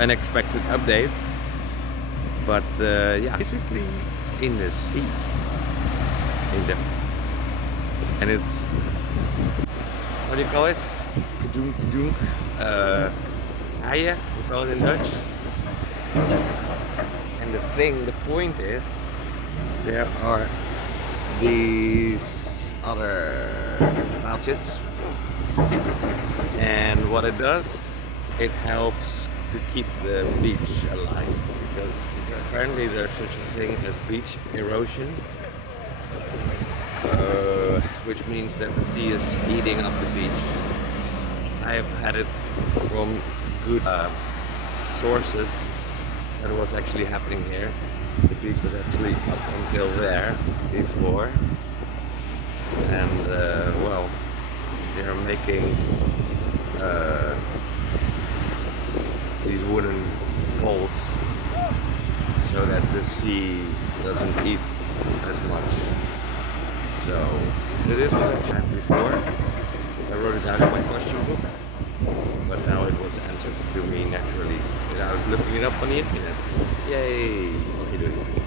unexpected update. But yeah, basically in the sea, in the, and it's, what do you call it? Kadounk, kadounk. Haaien, we call it in Dutch. And the point is, there are these other pouches, and what it does, it helps to keep the beach alive, because apparently there's such a thing as beach erosion, which means that the sea is eating up the beach. I have had it from good sources that it was actually happening here. The beach was actually up until there before, and well, they are making these wooden poles so that the sea doesn't eat as much. So it is what I had before. I wrote it down in my question book, but now it was answered to me naturally without looking it up on the internet. Yay! What are you doing?